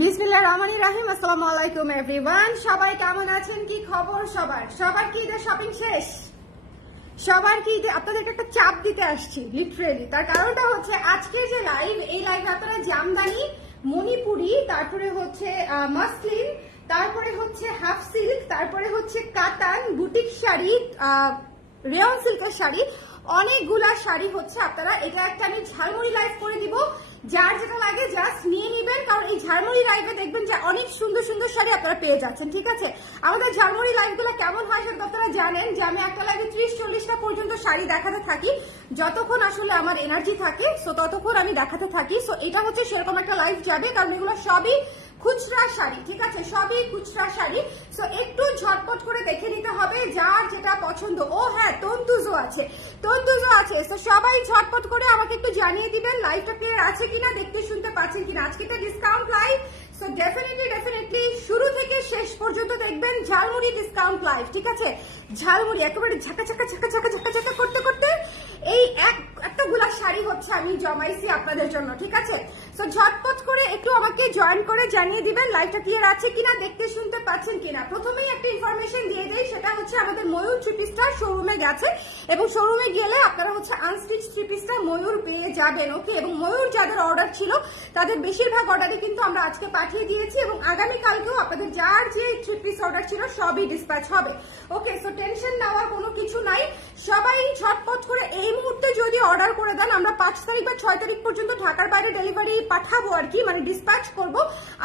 বিসমিল্লাহির রহমানির রহিম। আসসালামু আলাইকুম এভরিওয়ান। সবাই কেমন আছেন? কি খবর সবার কি ঈদের শপিং শেষ? সবার কি আপনাদেরকে একটা চাপ দিতে আসছি লিটারেলি। তার কারণটা হচ্ছে আজকে যে লাইভ, এই লাইভে আপনারা জামদানি, মণিপুরি, তারপরে হচ্ছে মাসলিন, তারপরে হচ্ছে হাফ সিল্ক, তারপরে হচ্ছে কাতান, বুটিক শাড়ি, রেয়ন সিল্কের শাড়ি, অনেকগুলা শাড়ি হচ্ছে আপনারা। এটা একটা আমি ঝালমুড়ি লাইভ করে দিব, যার যেটা লাগে জাস্ট নিয়ে নিবেন, কারণ এই ঝালমুড়ি লাইভে দেখবেন যে অনেক সুন্দর সুন্দর শাড়ি আপনারা পেয়ে যাচ্ছেন। ঠিক আছে, আমাদের ঝালমুড়ি লাইভগুলো কেমন হয় সেটা আপনারা জানেন যে আমি একটা লাইভে 30-40টা পর্যন্ত শাড়ি দেখাতে থাকি, যতক্ষণ আসলে আমার এনার্জি থাকে সো ততক্ষণ আমি দেখাতে থাকি। সো এটা হচ্ছে সেরকম একটা লাইভ যাবে, কারণ এগুলো সবই খুচরা শাড়ি। ঠিক আছে, সবই খুচরা শাড়ি। সো একটু ঝটপট করে দেখে নিতে হবে যার যেটা পছন্দ। ও হ্যাঁ, তন্তুজও আছে। তো সবাই ঝটপট করে আমাকে একটু জানিয়ে দিবেন লাইভটা ক্লিয়ার আছে কিনা, দেখতে শুনতে পাচ্ছেন কিনা। আজকে একটা ডিসকাউন্ট লাইভ, সো ডেফিনেটলি শুরু থেকে শেষ পর্যন্ত দেখবেন ঝালমুড়ি ডিসকাউন্ট লাইভ। ঠিক আছে, ঝালমুড়ি একেবারে ঝাঁকা করতে করতে এই এতগুলা শাড়ি হচ্ছে আমি জমাইছি আপনাদের জন্য। ঠিক আছে, সো ঝটপট করে একটু আমাকে জয়েন করে জানিয়ে দিবেন লাইভটা ক্লিয়ার আছে কিনা, দেখতে শুনতে পাচ্ছেন কিনা। প্রথমেই একটা ইনফরমেশন দিয়ে দেই, সেটা হচ্ছে আমাদের ময়ূর থ্রি পিসটা শোরুমে গেছে, এবং শোরুমে গেলে আপনারা হচ্ছে আনস্টিচ থ্রি পিসটা ময়ূর পেয়ে যাবেন। ওকে, এবং ময়ূর যাদের অর্ডার ছিল তাদের বেশিরভাগ অর্ডারই কিন্তু আমরা আজকে পাঠিয়ে দিয়েছি, এবং আগামীকালকেও আপনাদের যার যে থ্রি পিস অর্ডার ছিল সবই ডিসপ্যাচ হবে। ওকে, সো টেনশন নেওয়ার কোনো কিছু নাই। সবাই ঝটপট করে এই মুহূর্তে যদি অর্ডার করে দেন, আমরা 5 তারিখ বা 6 তারিখ পর্যন্ত ঢাকার বাইরে ডেলিভারি পাঠাবো আর কি, মানে ডিসপ্যাচ করব,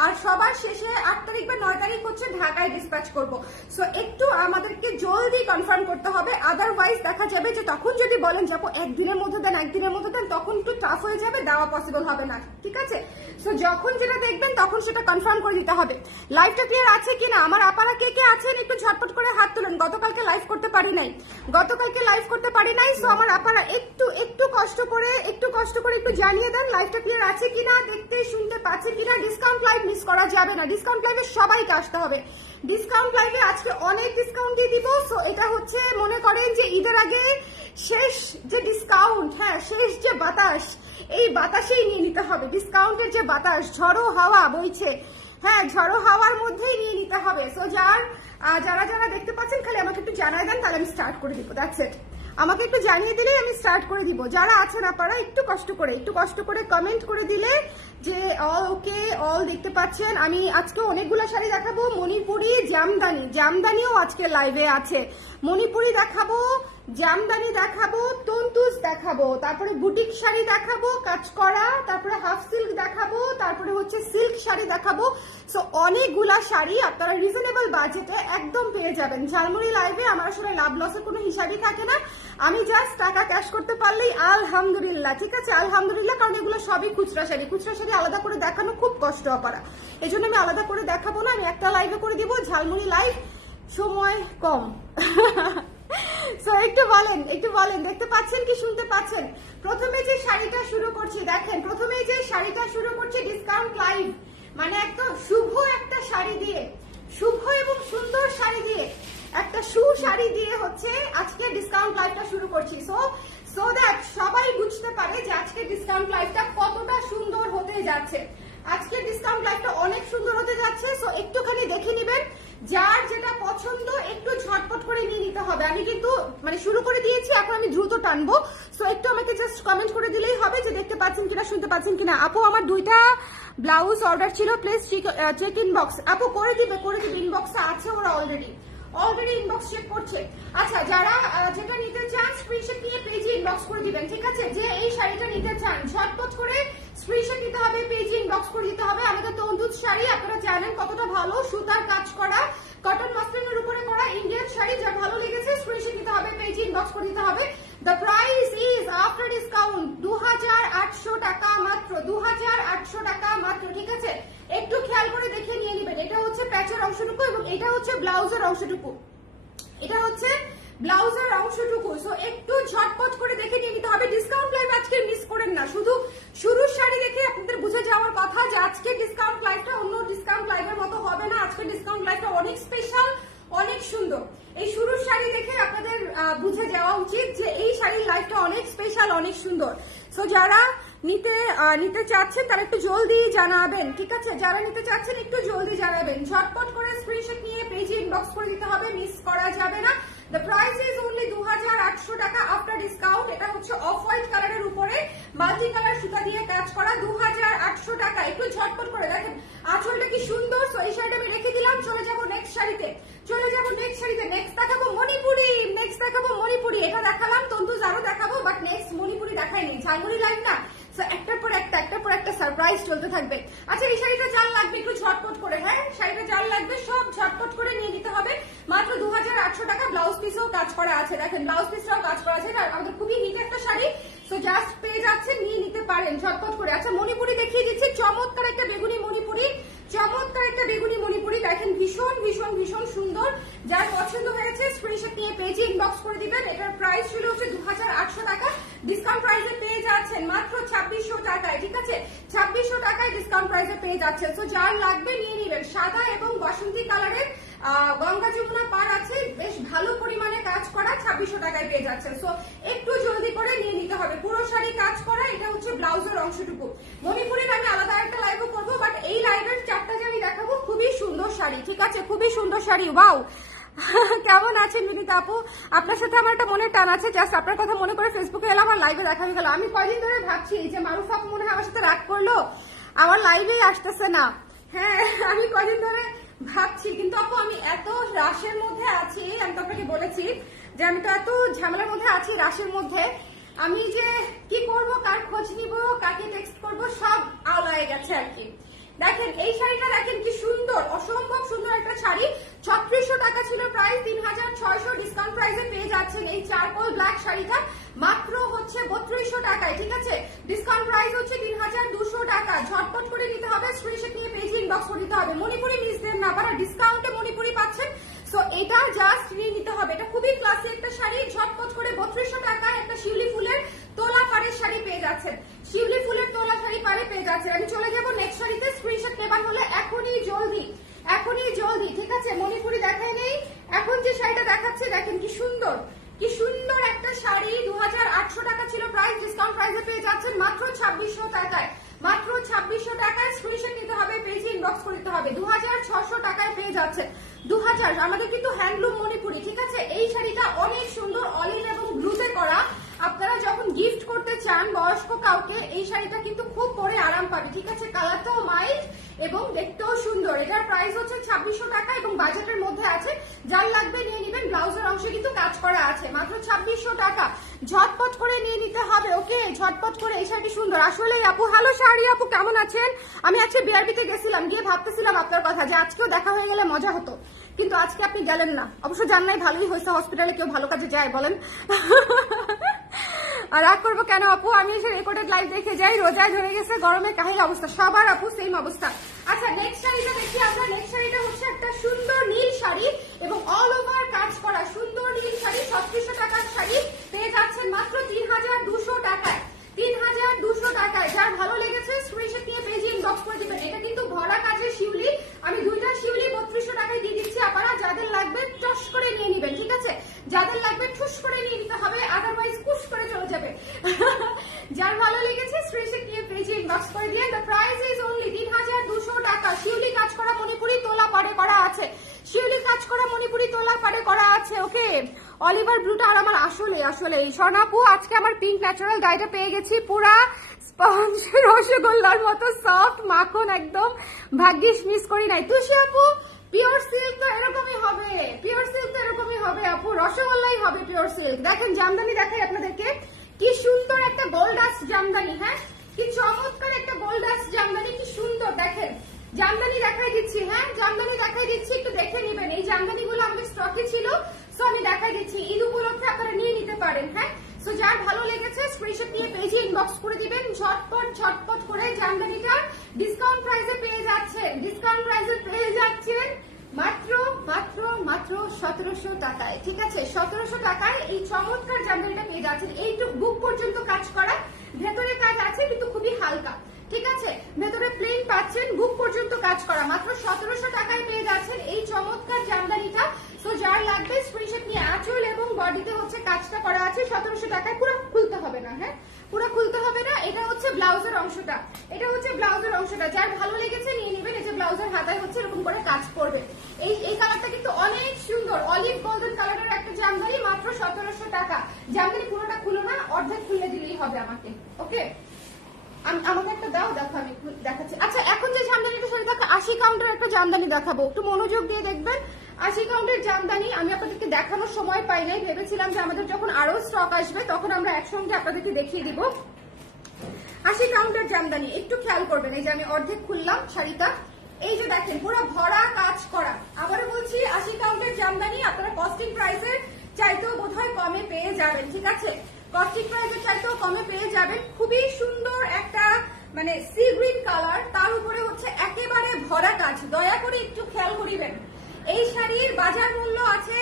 আর সবার শেষে 8 তারিখ বা 9 তারিখ হচ্ছে ঢাকায় ডিসপ্যাচ করব। সো একটু আমাদেরকে জলদি কনফার্ম করতে হবে, আদারওয়াইজ দেখা যাবে যে তখন যদি বলেন যাবো একদিনের মধ্যে দেন, তখন একটু টাফ হয়ে যাবে, দেওয়া পসিবল হবে না। ঠিক আছে, সো যখন যেটা দেখবেন তখন সেটা কনফার্ম করে দিতে হবে। লাইভটা ক্লিয়ার আছে কিনা, আমার আপারা কে কে আছেন একটু ঝটপট করে হাত তুলেন। গতকালকে লাইভ করতে পারি নাই, সো আমার আপারা একটু কষ্ট করে একটু জানিয়ে দেন লাইভটা ক্লিয়ার আছে কিনা, দেখতে শুনতে পাচ্ছেন কিনা। ডিসকাউন্ট লাইভ মিস করা যাবে না, ডিসকাউন্ট লাইভে সবাইকে আসতে হবে। ডিসকাউন্ট লাইভে আজকে অনেক ডিসকাউন্ট দিয়ে দিব। সো এটা হচ্ছে মনে করেন যে ঈদের আগে শেষ যে ডিসকাউন্ট, হ্যাঁ শেষ যে বাতাস, এই বাতাসেই নিয়ে নিতে হবে। ডিসকাউন্টের যে বাতাস, ঝড়ো হাওয়া বইছে, হ্যাঁ ঝড়ো হাওয়ার মধ্যেই নিয়ে নিতে হবে। সো যারা দেখতে পাচ্ছেন খালি আমাকে একটু জানাই দেন, তাহলে আমি স্টার্ট করে দিব। দ্যাটস ইট, আমাকে একটু জানিয়ে দিলেই আমি স্টার্ট করে দিব। যারা আছেন আপনারা একটু কষ্ট করে কমেন্ট করে দিলে যে অল ওকে, অল দেখতে পাচ্ছেন। আমি আজকে অনেকগুলো শাড়ি দেখাবো, মণিপুরি, জামদানিও আজকে লাইভে আছে। মণিপুরি দেখাবো, জামদানি দেখাবো, তন্তুজ দেখাবো, তারপরে বুটিক শাড়ি দেখাবো কাজ করা, তারপরে হাফ সিল্ক দেখাবো, তারপরে হচ্ছে সিল্ক শাড়ি দেখাবো। সো অনেকগুলা শাড়ি আপনারা রিজনেবল বাজেটে একদম পেয়ে যাবেন ঝালমুড়ি লাইভে। আমার আসলে লাভ লসের কোনো হিসাবই থাকে না, আমি জাস্ট টাকা ক্যাশ করতে পারলেই আলহামদুলিল্লাহ। ঠিক আছে, আলহামদুলিল্লাহ, কারণ এগুলো সবই খুচরা শাড়ি আলাদা করে দেখানো খুব কষ্ট অপারা, এই জন্য আমি আলাদা করে দেখাবো না, আমি একটা লাইভে করে দিব ঝালমুড়ি লাইভ, সময় কম। সো একটু বলেন, দেখতে পাচ্ছেন কি শুনতে পাচ্ছেন। প্রথমে যে শাড়িটা শুরু করছি, দেখেন ডিসকাউন্ট লাইভ, মানে একটা শুভ একটা শাড়ি দিয়ে, শুভ এবং সুন্দর শাড়ি দিয়ে, একটা শাড়ি দিয়ে হচ্ছে আজকে ডিসকাউন্ট লাইভটা শুরু করছি। সো দ্যাট সবাই বুঝতে পারে যে আজকে ডিসকাউন্ট লাইভটা কতটা সুন্দর হতে যাচ্ছে। আজকে ডিসকাউন্ট লাইভটা অনেক সুন্দর হতে যাচ্ছে। সো একটুখানি দেখে নিবেন, যার যেটা পছন্দ একটু ঝটপট করে নিয়ে নিতে হবে। আমি কিন্তু মানে শুরু করে দিয়েছি, এখন আমি দ্রুত টানবো। সো একটু আমাকে জাস্ট কমেন্ট করে দিলেই হবে যে দেখতে পাচ্ছেন কিনা, শুনতে পাচ্ছেন কিনা। আপু আমার 2টা ব্লাউজ অর্ডার ছিল, প্লিজ চেক ইনবক্স। আপু করে দিবে, ইনবক্সে আছে ওরা অলরেডি ইনবক্স চেক করছে। আচ্ছা, যারা যেটা নিতে চান স্ক্রিনশট নিয়ে পেজে ইনবক্স করে দিবেন। ঠিক আছে, যে এই শাড়িটা নিতে চান ঝটপট করে স্ক্রিনশট নিতে হবে, পেজে ইনবক্স করে দিতে হবে। আমাদের তন্দুজ শাড়ি আপনারা জানেন কতটা ভালো, সুতার কাজ করা, কটন মাসলিনের উপরে করা ইন্ডিয়ান শাড়ি, যা ভালো লেগেছে স্ক্রিনশট নিতে হবে, পেজে ইনবক্স করে দিতে হবে। The price is after discount 2800 টাকা মাত্র, 2800 টাকা মাত্র। ঠিক আছে, একটু খেয়াল করে দেখে নিয়ে নেবেন। এটা হচ্ছে প্যাচের অংশটুকু এবং এটা হচ্ছে ব্লাউজের অংশটুকু, সো একটু ঝটপট করে দেখে নিয়ে নিতে হবে। ডিসকাউন্ট লাইভ আজকে মিস করেন না, শুধু শুরুর শাড়ি দেখে আপনাদের বুঝে যাওয়ার কথা যে আজকে ডিসকাউন্ট লাইভটা অন্য ডিসকাউন্ট লাইভের মতো হবে না। আজকে ডিসকাউন্ট লাইভটা অনেক স্পেশাল, অনেক সুন্দর। এই শুরুর শাড়ি দেখে আপনাদের বুঝে যাওয়া উচিত যে এই শাড়ির লাইভটা অনেক স্পেশাল, অনেক সুন্দর। সো যারা নিতে চাচ্ছেন তারা একটু জলদি জানাবেন, ঠিক আছে? যারা নিতে চাচ্ছেন একটু জলদি জানাবেন, ঝটপট করে স্ক্রিনশট নিয়ে পেজে ইনবক্স করে দিতে হবে, মিস করা যাবে না। The price is only 2800 টাকা আফটার ডিসকাউন্ট। এটা হচ্ছে অফ হোয়াইট কালারের উপরে মাল্টি কালার সুতা দিয়ে কাজ করা, 2800 টাকা। একটু ঝটপট করে দেখেন আঁচলটা কি সুন্দর। সো এই শাড়িটা আমি রেখে দিলাম, চলে যাব নেক্সট শাড়িতে, নেক্সট দেখাবো মণিপুরি। এটা দেখালাম তন্দুজ, আরো দেখাবো, বাট নেক্সট মণিপুরি দেখাইনি, ঝালমুড়ি লাইন না। একটার পর একটা সারপ্রাইজ চলতে থাকবে। আচ্ছা, এই শাড়িটা যার লাগবে একটু ঝটপট করে, হ্যাঁ শাড়িটা যার লাগবে সব ঝটপট করে নিয়ে নিতে হবে। মাত্র 2800 টাকা। ব্লাউজ পিসেও কাজ করা আছে, দেখেন ব্লাউজ পিসটাও কাজ করা আছে। আমাদের খুবই হিট একটা শাড়ি, তো জাস্ট পেয়ে যাচ্ছেন, নিয়ে নিতে পারেন ঝটপট করে। আচ্ছা, মণিপুরি দেখিয়ে দিচ্ছি, চমৎকার একটা বেগুনি মণিপুরি, দেখেন ভীষণ ভীষণ ভীষণ সুন্দর। যার পছন্দ হয়েছে স্ক্রিনশট নিয়ে পেজে ইনবক্স করে দিবেন। এটার প্রাইস ছিল হচ্ছে 2800 টাকা, ডিসকাউন্ট প্রাইসে পেয়ে যাচ্ছেন মাত্র 2600 টাকায়, ঠিক আছে? 2600 টাকায় ডিসকাউন্ট প্রাইসে পেয়ে যাচ্ছেন। তো যার লাগবে নিয়ে নিবেন। সাদা এবং বাসন্তী কালারের গঙ্গা যমুনা পার আছে, বেশ ভালো পরিমাণে কাজ করা, 2600 টাকায় পেয়ে যাচ্ছেন। সো একটু জলদি করে নিয়ে নিতে হবে। পুরো শাড়ি কাজ করা, এটা হচ্ছে ব্লাউজের অংশটুকু। মণিপুরের আমি আলাদা একটা লাইভও করবো, বাট এই লাইভের চারটা যে আমি দেখাবো খুবই সুন্দর শাড়ি, ঠিক আছে? খুবই সুন্দর শাড়ি। ওয়াও, কেমন আছেন বিনীতা আপু? আপনার সাথে আমার একটা মনের টান আছে, জাস্ট আপনার কথা মনে করে ফেসবুকে এলাম আর লাইভে দেখা হয়ে গেল। আমি কয়দিন ধরে ভাবছি যে মারুফ আপু মনে হয় আমার সাথে রাগ করলো, আমার লাইভেই আসতেছে না। হ্যাঁ, আমি কয়দিন ধরে ভাবছি, কিন্তু আপু আমি এত রাশের মধ্যে আছি, আমি তো আপনাকে বলেছি যে আমি তো এত ঝামেলার মধ্যে আছি, রাশের মধ্যে, আমি যে কি করব, কার খোঁজ নিব, কাকে টেক্সট করব, সব আওলায় গেছে আর কি। দেখেন এই শাড়িটা, দেখেন কি সুন্দর, অসম্ভব সুন্দর একটা শাড়ি। 3600 টাকা ছিল প্রাইস, 3600 ডিসকাউন্ট প্রাইসে পেয়ে যাচ্ছেন এই চারকোল ব্ল্যাক শাড়িটা মাত্র হচ্ছে 3200 টাকায়, ঠিক আছে? ডিসকাউন্ট প্রাইস হচ্ছে 3200 টাকা। ঝটপট করে নিতে হবে, স্ক্রিনশট নিয়ে পেজে ইনবক্স করে দিতে হবে। মণিপুরি মিস দেন না, আপনারা ডিসকাউন্টে মণিপুরি পাচ্ছেন। সো এটা জাস্ট নিয়ে নিতে হবে। এটা খুবই ক্লাসি একটা শাড়ি, ঝটপট করে 3200 টাকায় একটা শিউলি ফুলের তোলা পাড়ের শাড়ি পেয়ে যাচ্ছেন, শিউলি ফুলের তোলা শাড়ি পাড়ে পেয়ে যাচ্ছেন। আমি চলে যাবো নেক্সট শাড়িতে। স্ক্রিনশট নেবার হলে এখনই জলদি, ঠিক আছে? মণিপুরি দেখাই নেই, এখন যে শাড়িটা দেখাচ্ছে দেখেন কি সুন্দর একটা শাড়ি। 2800 টাকা ছিল প্রাইস, ডিসকাউন্ট প্রাইসে পেয়ে যাচ্ছেন মাত্র 2600 টাকায়। মাত্র 2600 টাকায় স্ক্রিনশট নিতে হবে, পেজে ইনবক্স করে দিতে হবে। 2600 টাকায় পেয়ে যাচ্ছে। 2000, আমাদের কিন্তু হ্যান্ডলুম মণিপুরি, ঠিক আছে? এই শাড়িটা অনেক সুন্দর, অলিভ এবং ব্লুতে করা। আপনারা যখন গিফট করতে চান বয়স্ক কাউকে, এই শাড়িটা কিন্তু খুব পরে আরাম পাবে, ঠিক আছে? কালারটাও মাইল্ড এবং দেখতেও সুন্দর। এটার প্রাইস হচ্ছে 2600 টাকা এবং বাজেটের মধ্যে আছে। যার লাগবে নিয়ে নিবেন, ব্লাউজের অংশে কিন্তু কাজ করা আছে। মাত্র 2600 টাকা, ঝটপট করে নিয়ে নিতে হবে। ওকে, ঝটপট করে। এই শাড়িটি সুন্দর আসলে আপু। হ্যালো শাড়ি আপু, কেমন আছেন? আমি আজকে বিআরবিতে গেছিলাম, গিয়ে ভাবতেছিলাম আপনার কথা যে আজকেও দেখা হয়ে গেলে মজা হতো, কিন্তু আজকে আপনি গেলেন না। অবশ্য যান নাই, ভালোই হয়েছে, হসপিটালে কেউ ভালো কাজে যায় বলেন? আর রাগ করবো কেন আপু, আমি এসে রেকর্ডেড লাইভ দেখে যাই। রোজায় ধরে গেছে, গরমে কাহিল অবস্থা, সবার আপু সেম অবস্থা। আচ্ছা, নেক্সট শাড়িটা দেখি আমরা। নেক্সট শাড়িটা হচ্ছে একটা সুন্দর নীল শাড়ি এবং অল ওভার কাজ করা সুন্দর নীল শাড়ি। 3600 টাকার শাড়ি পেয়ে যাচ্ছেন মাত্র 3200 টাকায়। 3200 টাকায়। যার ভালো লেগেছে স্ক্রিনশট নিয়ে পেজে ইনবক্স করে দিবেন। এটা কিন্তু ভরা কাজের শিউলি, আমি দুইটা শিউলি 3200 টাকায় দিয়ে দিচ্ছি। আপনারা যাদের লাগবে টস করে নিয়ে নিবেন, ঠিক আছে? যাদের লাগবে ঠুস করে নিয়ে নিতে হবে, আদারওয়াইজ কুশ করে চলে যাবে। যার ভালো লেগেছে স্ক্রিনশট নিয়ে পেজে ইনবক্স করে দিন। দ্য প্রাইস ইজ অনলি 3200 টাকা। শিউলি কাজ করা মণিপুরি তোলা পাড়ে করা আছে, শিউলি কাজ করা মণিপুরি তোলা পাড়ে করা আছে। ওকে, অলিভার ব্লুটা আর আমার আসলে স্বর্ণাপু, আজকে আমার পিঙ্ক ন্যাচারাল ডাইটা পেয়ে গেছি, পুরা স্পঞ্জ রসগোল্লার মতো সফট মাখন, একদম ভাগ্যিস মিস করি নাই। তুষি আপু, পিওর সিল্ক তো এরকমই হবে, আপু, রসগোল্লাই হবে পিওর সিল্ক। দেখেন জামদানি দেখাই আপনাদেরকে, কি সুন্দর একটা গোল্ডাস জামদানি। হ্যাঁ, কি চমৎকার একটা গোল্ডাস জামদানি, কি সুন্দর। দেখেন জামদানি দেখাই দিচ্ছি, হ্যাঁ জামদানি দেখাই দিচ্ছি, একটু দেখে নিবেন। এই জামদানি গুলো আমাদের স্টকে ছিল, সো আমি দেখাই দিচ্ছি। ঈদ উপলক্ষে আপনারা নিয়ে নিতে পারেন। হ্যাঁ, সো যার ভালো লেগেছে স্ক্রিনশট নিয়ে পেজে ইনবক্স করে দিবেন। ঝটপট করে জামদানিটা ডিসকাউন্ট প্রাইসে পেয়ে যাচ্ছেন, মাত্র 1700 টাকায়, ঠিক আছে? 1700 টাকায় এই চমৎকার জামদানিটা পেয়ে যাচ্ছেন। এই বুক পর্যন্ত কাজ করা, ভেতরে কাজ আছে কিন্তু খুবই হালকা, ঠিক আছে? ভেতরে প্লেন পাচ্ছেন, বুক পর্যন্ত কাজ করা। মাত্র 1700 টাকায় পেয়ে যাচ্ছেন এই চমৎকার জামদানিটা। সো যার লাগবে স্ক্রিনশট নিয়ে। আঁচল এবং বডিতে হচ্ছে কাজটা করা আছে 1700 টাকায়। পুরো খুলতে হবে না, হ্যাঁ পুরো খুলতে হবে না। এটা হচ্ছে ব্লাউজ অংশটা, এটা হচ্ছে ব্লাউজের অংশটা। যার ভালো লেগেছে নিয়ে নেবেন। এই যে ব্লাউজের হাতায় হচ্ছে এরকম করে কাজ করবে। এই কালারটা কিন্তু অনেক সুন্দর, অলিভ গোল্ডেন কালারের একটা জামদানি, মাত্র 1700 টাকা। জামদানি পুরোটা খুলো না, অর্ধেক খুলে দিলেই হবে আমাকে। ওকে, আমাকে একটা দাও, দেখো আমি দেখাচ্ছি। আচ্ছা, এখন যে জামদানিটা সেটা দেখো, 80 কাউন্টের একটা জামদানি দেখাবো, একটু মনোযোগ দিয়ে দেখবেন। 80 কাউন্টের জামদানি আমি আপনাদেরকে দেখানোর সময় পাই নাই, ভেবেছিলাম যে আমাদের যখন আরো স্টক আসবে তখন আমরা একসঙ্গে আপনাদেরকে দেখিয়ে দিব। 80 কাউন্টের জামদানি একটু খেয়াল করবেন। এই যে আমি অর্ধেক খুললাম শাড়িটা, এই যে দেখেন পুরো ভরা কাজ করা। আবারও বলছি, 80 কাউন্টের জামদানি আপনারা কস্টিং প্রাইসের চাইতেও বোধহয় কমে পেয়ে যাবেন। ঠিক আছে, কস্টিং প্রাইসের চাইতেও কমে পেয়ে যাবেন। খুবই সুন্দর একটা মানে সি গ্রিন কালার, তার উপরে হচ্ছে একেবারে ভরা কাজ। দয়া করে একটু খেয়াল করিবেন। এই শাড়ির বাজার মূল্য আছে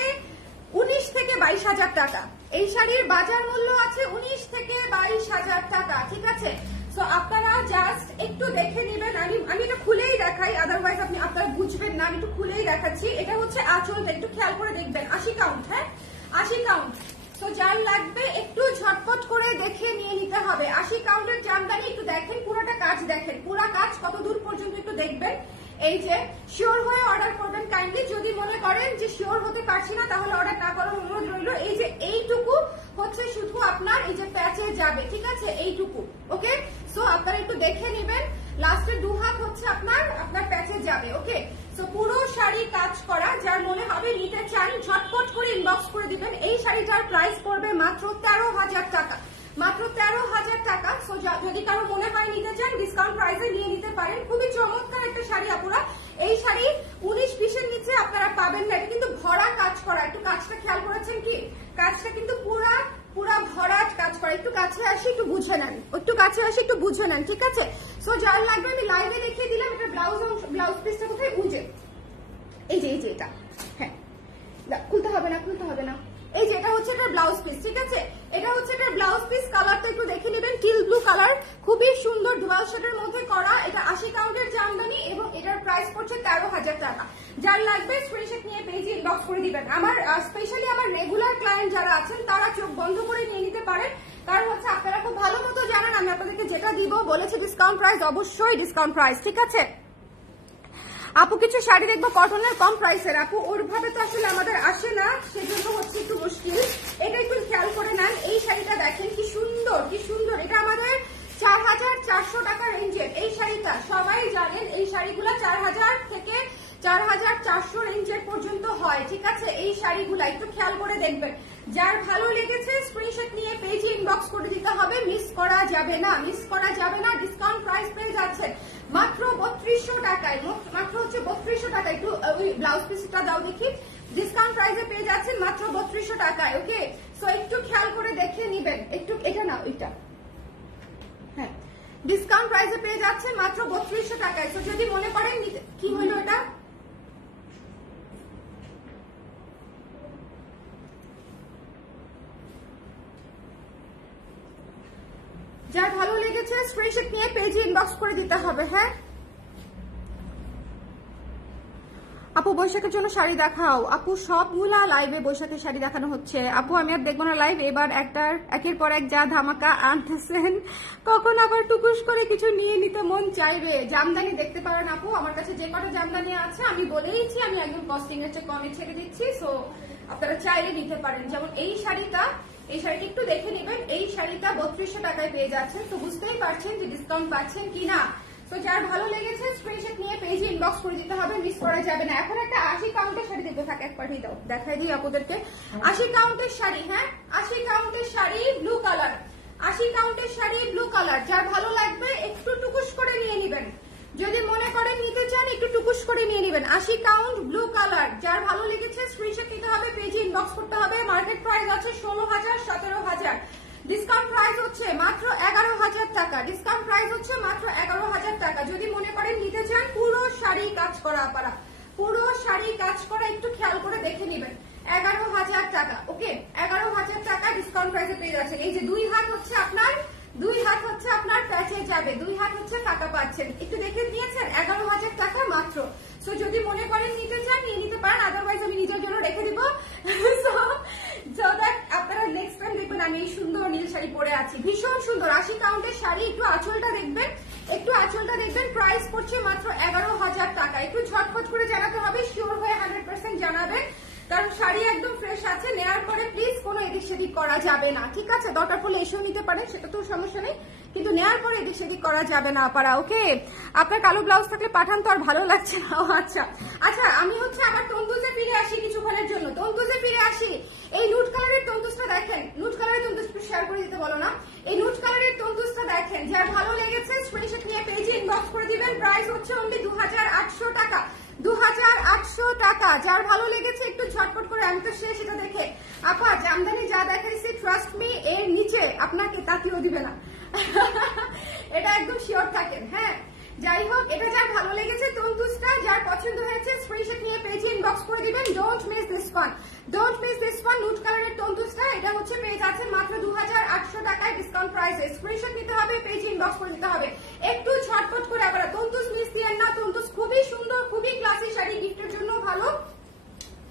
19 থেকে 22,000 টাকা। এই শাড়ির বাজার মূল্য আছে 19 থেকে 22,000 টাকা। ঠিক আছে, তো আপনারা জাস্ট একটু দেখে নেবেন। আমি এটা খুলেই দেখাই, আদারওয়াইজ আপনারা বুঝবেন না। আমি একটু খুলেই দেখাচ্ছি। এটা হচ্ছে আঁচলটা, একটু খেয়াল করে দেখবেন। 80 কাউন্ট, হ্যাঁ 80 কাউন্ট। তো যার লাগবে একটু ঝটপট করে দেখে নিয়ে নিতে হবে। 80 কাউন্টের জামদানি, একটু দেখেন পুরোটা কাজ, দেখেন পুরো কাজ কত দূর পর্যন্ত একটু দেখবেন। এই যে শিওর হয়ে অর্ডার করবেন কাইন্ডলি। যদি মনে করেন যে শিওর হতে পারছি না তাহলে অর্ডার না করার অনুরোধ রইল। এই যে এইটুকু হচ্ছে শুধু আপনার এই যে প্যাচে যাবে। ঠিক আছে, এইটুকু। ওকে, সো আপনারা একটু দেখে নেবেন। লাস্টের 2 হাত হচ্ছে আপনার প্যাচে যাবে। ওকে, সো পুরো শাড়ি কাজ করা। যার মনে হবে নিতে চান ঝটপট করে ইনবক্স করে দিবেন। এই শাড়িটার প্রাইস পড়বে মাত্র 13,000 টাকা, মাত্র 13,000 টাকা। সো যদি কারো মনে হয় নিতে চান ডিসকাউন্ট প্রাইসে নিয়ে নিতে পারেন। খুবই চমৎকার একটা শাড়ি আপুরা। এই শাড়ি 19-20 এর নিচে আপনারা পাবেন না। এটা কিন্তু ভরা কাজ করা। একটু কাজটা খেয়াল করেছেন কি? কাজটা কিন্তু পুরা ভরা কাজ করা। একটু কাছে আসি, একটু বুঝে নেন, একটু কাছে আসি, একটু বুঝে নেন। ঠিক আছে, সো যার লাগবে আমি লাইভে দেখিয়ে দিলাম। এটা ব্লাউজ পিসটা কোথায় বুঝে, এই যে এটা, হ্যাঁ খুলতে হবে না, খুলতে হবে না। এই যে এটা হচ্ছে একটা ব্লাউজ পিস। ঠিক আছে, এটা হচ্ছে একটা ব্লাউজ পিস। কালারটা একটু দেখে নেবেন, টিল ব্লু কালার, খুবই সুন্দর ডুয়াল শেডের মধ্যে করা। এটা 80 কাউন্টের জামদানি এবং এটার প্রাইস পড়ছে 13,000 টাকা। যার লাগবে স্ক্রিনশট নিয়ে পেজে ইনবক্স করে দিবেন। আমার স্পেশালি আমার রেগুলার ক্লায়েন্ট যারা আছেন তারা চোখ বন্ধ করে নিয়ে নিতে পারেন, কারণ হচ্ছে আপনারা খুব ভালো মতো জানেন আমি আপনাদেরকে যেটা দিব বলেছি ডিসকাউন্ট প্রাইস, অবশ্যই ডিসকাউন্ট প্রাইস। ঠিক আছে আপু, কিছু শাড়ি দেখবো কটনের কম প্রাইসের। আপু ওরভাবে তো আসলে আমাদের আসে না, সেজন্য হচ্ছে একটু মুশকিল। এটা একটু খেয়াল করে নেন। এই শাড়িটা দেখেন কি সুন্দর, কি সুন্দর। এটা আমাদের 4,400 টাকা রেঞ্জের এই শাড়িটা। সবাই জানেন এই শাড়িগুলা 4,000 থেকে 4,400 রেঞ্জের পর্যন্ত হয়। ঠিক আছে, এই শাড়িগুলা একটু খেয়াল করে দেখবেন। যার ভালো লেগেছে স্ক্রিনশট নিয়ে পেজে ইনবক্স করে দিতে হবে। মিস করা যাবে না, মিস করা যাবে না। ডিসকাউন্ট প্রাইস পেয়ে যাচ্ছেন মাত্র 3200 টাকায়, মাত্র হচ্ছে 3200 টাকা। একটু ওই ব্লাউজ পিসটা দাও দেখি। ডিসকাউন্ট প্রাইসে পেয়ে যাচ্ছেন মাত্র 3200 টাকায়। ওকে, সো একটু খেয়াল করে দেখে নিবেন। একটু এটা না ওইটা, হ্যাঁ ডিসকাউন্ট প্রাইসে পেয়ে যাচ্ছেন মাত্র 3200 টাকায়। তো যদি মনে করেন কি হলো এটা, যার ভালো লেগেছে স্ক্রিনশট নিয়ে পেজে ইনবক্স করে দিতে হবে। হ্যাঁ আপু বৈশাখের জন্য শাড়ি দেখাও। আপু সবগুলা লাইভে বৈশাখের শাড়ি দেখানো হচ্ছে। আপু আমি আর দেখবো না লাইভ, এবার একের পর এক যা ধামাকা আনতেছেন, কখন আবার টুকুস করে কিছু নিয়ে নিতে মন চাইবে। জামদানি দেখতে পারেন আপু, আমার কাছে যে কটা জামদানি আছে আমি বলেইছি আমি একদম কস্টিং এর চেয়ে কমে ছেড়ে দিচ্ছি। সো আপনারা চাইলে নিতে পারেন। যেমন এই শাড়িটা একটু দেখে নেবেন। এই শাড়িটা 3200 টাকায় পেয়ে যাচ্ছেন। তো বুঝতেই পারছেন যে ডিসকাউন্ট পাচ্ছেন কিনা। তো যার ভালো লেগেছে স্ক্রিনশট নিয়ে পেজে ইনবক্স করে দিতে হবে, মিস করা যাবে না। এখন একটা 80 কাউন্টের শাড়ি দেখতে থাক, এক পাঠিয়ে দাও, দেখাই দিই আপনাদেরকে। 80 কাউন্টের শাড়ি, হ্যাঁ 80 কাউন্টের শাড়ি ব্লু কালার, 80 কাউন্টের শাড়ি ব্লু কালার। যার ভালো লাগবে একটু টুকুস করে নিয়ে নেবেন। যদি মনে করেন নিতে চান একটু টুকুস করে নিয়ে নেবেন। 80 কাউন্ট ব্লু কালার। যার ভালো লেগেছে স্ক্রিনশট নিতে হবে, পেজে ইনবক্স করতে হবে। মার্কেট প্রাইস আছে 16,000 17,000। ডিসকাউন্ট প্রাইস হচ্ছে মাত্র 11,000 টাকা। ডিসকাউন্ট প্রাইস হচ্ছে মাত্র 11,000 টাকা। যদি মনে করেন নিতে চান পুরো শাড়ি কাজ করা, আপারা পুরো শাড়ি কাজ করা, একটু খেয়াল করে দেখে নেবেন। 11,000 টাকা। ওকে, 11,000 টাকা ডিসকাউন্ট প্রাইসে পেয়ে যাচ্ছেন। এই যে 2 হাত হচ্ছে আপনার প্যাচে যাবে, 2 হাত হচ্ছে টাকা পাচ্ছেন। একটু দেখে নিয়েছেন 11,000 টাকা মাত্র। সো যদি মনে করেন নিতে চান নিয়ে নিতে পারেন, আদারওয়াইজ আমি নিজের জন্য রেখে দিব। আপনারা নেক্সট টাইম দেখবেন আমি এই সুন্দর নীল শাড়ি পরে আছি, ভীষণ সুন্দর। 80 80 কাউন্টের শাড়ি। একটু আঁচলটা দেখবেন, একটু আঁচলটা দেখবেন। প্রাইস পড়ছে মাত্র 11,000 টাকা। একটু ঝটপট করে জানাতে হবে, শিওর হয়ে 100% জানাবেন, কারণ শাড়ি একদম ফ্রেশ আছে। নেওয়ার পরে প্লিজ কোনো এদিক সেদিক করা যাবে না, ঠিক আছে? দরকার পড়লে এসেও নিতে পারেন, সেটা তো সমস্যা নেই, কিন্তু নেওয়ার পরে এদিক সেদিক করা যাবে না আপারা। ওকে, আপনার কালো ব্লাউজ থাকলে পাঠান, তো আর ভালো লাগছে না। আচ্ছা আচ্ছা, আমি হচ্ছে আবার তন্তুজে ফিরে আসি কিছুক্ষণের জন্য, তন্তুজে ফিরে আসি। এই নুট কালারের তন্তুজটা দেখেন, নুট কালারের তন্তুজ শেয়ার করে দিতে বলো না। এই নুট কালারের তন্তুজটা দেখেন, যার ভালো লেগেছে স্ক্রিনশট নিয়ে পেজে ইনবক্স করে দিবেন। প্রাইস হচ্ছে অনলি 2800 টাকা, 2800 টাকা। যার ভালো লেগেছে একটু ঝটপট করে, আমি তো শেষ এটা দেখে। আপা জামদানি যা দেখাইছি ট্রাস্ট মি, এর নিচে আপনাকে তাকিয়েও দিবে না, এটা একদম শিওর থাকেন। হ্যাঁ, যাই হোক, এটা যার ভালো লেগেছে তন্তুজটা, যার পছন্দ হয়েছে স্ক্রিনশট নিয়ে পেজে ইনবক্স করে দিবেন। Don't miss this one, don't miss this one. নুট কালারের তন্তুজটা, এটা হচ্ছে পেয়ে যাচ্ছেন মাত্র 2800 টাকায় ডিসকাউন্ট প্রাইসে। স্ক্রিনশট নিতে হবে, পেজে ইনবক্স করে দিতে হবে। একটু ঝটপট করে আবার তন্তুজ মিস দিয়েন না। তন্তুজ খুবই সুন্দর, খুবই ক্লাসি শাড়ি, গিফটের জন্য ভালো,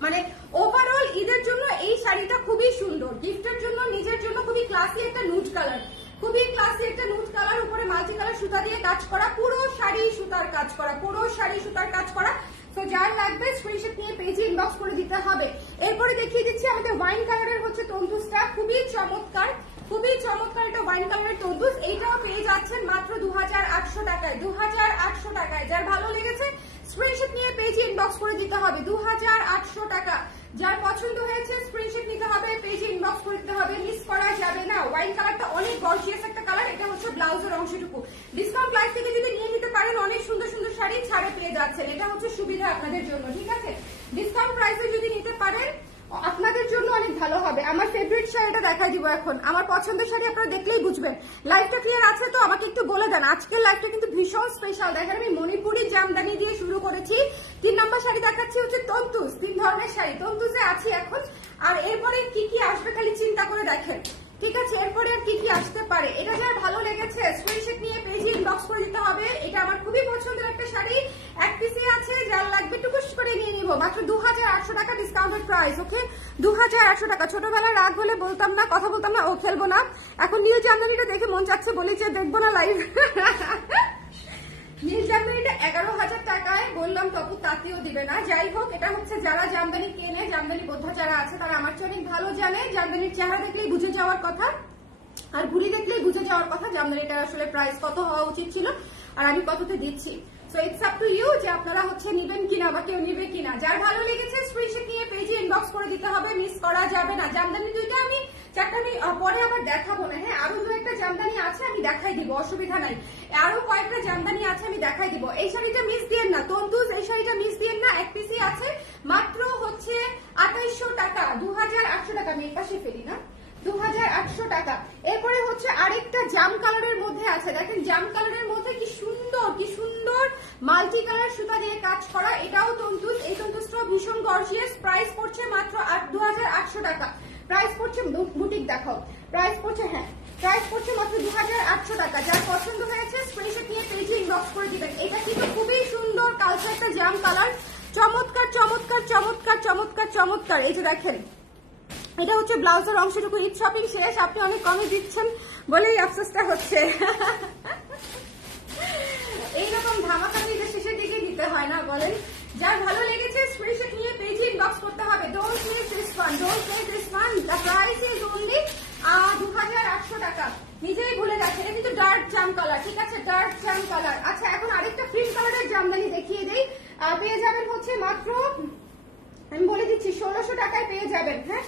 মানে ওভারঅল ঈদের জন্য এই শাড়িটা খুবই সুন্দর, গিফটের জন্য, নিজের জন্য খুবই ক্লাসি একটা নুট কালার, খুবই ক্লাসি একটা নুট কালার, উপরে মাল্টি কালার সুতা দিয়ে কাজ করা, পুরো শাড়ি সুতার কাজ করা, পুরো শাড়ি সুতার কাজ করা। তো যার লাগবে স্ক্রিনশট নিয়ে পেজে ইনবক্স করে দিতে হবে। এরপরে দেখিয়ে দিচ্ছি আমাদের ওয়াইন কালারের হচ্ছে তন্তুজটা, খুবই চমৎকার, খুবই চমৎকার একটা ওয়াইন কালারের তন্তুজ। এইটাও পেয়ে যাচ্ছেন মাত্র 2800 টাকায়, 2800 টাকায়। যার ভালো লেগেছে স্ক্রিনশট নিয়ে পেজে ইনবক্স করে দিতে হবে, 2800 টাকা। যার পছন্দ হয়েছে স্ক্রিনশট নিতে হবে, পেজে ইনবক্স করে দিতে হবে, মিস করা যাবে না। ওয়াইন কালারটা অনেক গর্জিয়াস একটা কালার, এটা হচ্ছে ব্লাউজের অংশটুকু। ডিসকাউন্ট প্রাইস থেকে যদি নিয়ে নিতে পারেন, অনেক সুন্দর সুন্দর শাড়ি ছাড়ে পেয়ে যাচ্ছেন, এটা হচ্ছে সুবিধা আপনাদের জন্য, ঠিক আছে? ডিসকাউন্ট প্রাইসে যদি নিতে পারেন আপনাদের জন্য অনেক ভালো হবে। আমার ফেভারিট শাড়িটা দেখাই দিব এখন, আমার পছন্দের শাড়ি আপনারা দেখলেই বুঝবেন। লাইভটা ক্লিয়ার আছে তো? আমাকে একটু বলে দেন। আজকের লাইভটা কিন্তু ভীষণ স্পেশাল। দেখেন, আমি মণিপুরি জামদানি দিয়ে শুরু করেছি। 3 নম্বর শাড়ি দেখাচ্ছি হচ্ছে তন্তুজ, 3 ধরনের শাড়ি তন্তুজে আছি এখন। আর এরপরে কি কি আসবে খালি চিন্তা করে দেখেন, ঠিক আছে? এরপরে আর কি কি আসতে পারে। এটা যার ভালো লেগেছে স্ক্রিনশট নিয়ে পেজে ইনবক্স করে দিতে হবে। এটা আমার খুবই পছন্দের একটা শাড়ি, এক পিসে আছে, যার লাগবে টুকুস করে নিয়ে নিব। মাত্র 2800 টাকা ডিসকাউন্টেড প্রাইস। ওকে, 2800 টাকা। ছোটবেলায় রাগ হলে বলতাম না, কথা বলতাম না, ও খেলবো না। এখন নিউ জামদানিটা দেখে মন চাচ্ছে, বলি যে দেখবো না লাইভ। নীল জামদানিটা 11,000 টাকায়, বললাম তবু তাতেও দিবে না। যাই হোক, এটা হচ্ছে যারা জামদানি কেনে, জামদানি বোদ্ধা যারা আছে, তারা আমার চেয়ে অনেক ভালো জানে। জামদানির চেহারা দেখলেই বুঝে যাওয়ার কথা, আর ঘুরি দেখলেই বুঝে যাওয়ার কথা জামদানিটার আসলে প্রাইস কত হওয়া উচিত ছিল, আর আমি কততে দিচ্ছি। So it's up to you যে আপনারা হচ্ছে নিবেন কিনা বা কেউ নিবে কিনা। যার ভালো লেগেছে স্ক্রিনশট নিয়ে পেজে ইনবক্স করে দিতে হবে, মিস করা যাবে না। জামদানি দুইটা আমি চারটা আমি পরে আবার দেখাবো না, হ্যাঁ? আরো 2-1টা জামদানি আছে, আমি দেখাই দিব, অসুবিধা নাই। আরো কয়েকটা জামদানি আছে, আমি দেখাই দিব। এই শাড়িটা মিস দিয়েন না তন্তুজ, এই শাড়িটা মিস দিয়েন না, এক পিসি আছে, মাত্র হচ্ছে 2800 টাকা, 2800 টাকা। আমি এর পাশে ফেলি না, 2800 টাকা। এরপরে হচ্ছে আরেকটা জাম কালারের মধ্যে আছে, দেখেন জাম কালারের মধ্যে কি সুন্দর, কি সুন্দর মাল্টি কালার সুতা দিয়ে কাজ করা, এটাও তন্তুজ। এই তন্তুজটাও ভীষণ গর্জিয়াস। প্রাইস পড়ছে মাত্র 2800 টাকা। প্রাইস পড়ছে, বুটিক দেখাও, প্রাইস পড়ছে, হ্যাঁ প্রাইস পড়ছে মাত্র 2800 টাকা। যার পছন্দ হয়েছে স্ক্রিনশট নিয়ে পেজে ইনবক্স করে দিবেন। এটা কিন্তু খুবই সুন্দর কালচার একটা জাম কালার, চমৎকার চমৎকার চমৎকার চমৎকার চমৎকার। এই যে দেখেন, এটা হচ্ছে ব্লাউজের অংশটুকু। ঈদ শপিং শেষ, আপনি অনেক কমে দিচ্ছেন বলেই আফসোসটা হচ্ছে। এইরকম ধামাকা ঈদের শেষের দিকে দিতে হয় না, বলেন? যার ভালো লেগেছে স্ক্রিনশট নিয়ে পেজে ইনবক্স করতে হবে। Don't miss this one, don't miss this one. The price is only 2800 টাকা। নিজেই ভুলে যাচ্ছে, এটা কিন্তু ডার্ক জাম কালার, ঠিক আছে? ডার্ক জাম কালার। আচ্ছা, এখন আরেকটা ক্রিম কালারের জামদানি দেখিয়ে দেই। পেয়ে যাবেন হচ্ছে মাত্র, আমি বলে দিচ্ছি, 1600 টাকায় পেয়ে যাবেন। হ্যাঁ,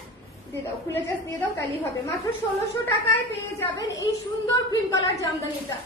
দিয়ে দাও, খুলে জাস্ট দিয়ে দাও, তাইলেই হবে। মাত্র 1600 টাকায় পেয়ে যাবেন এই সুন্দর ক্রিম কালার জামদানিটা।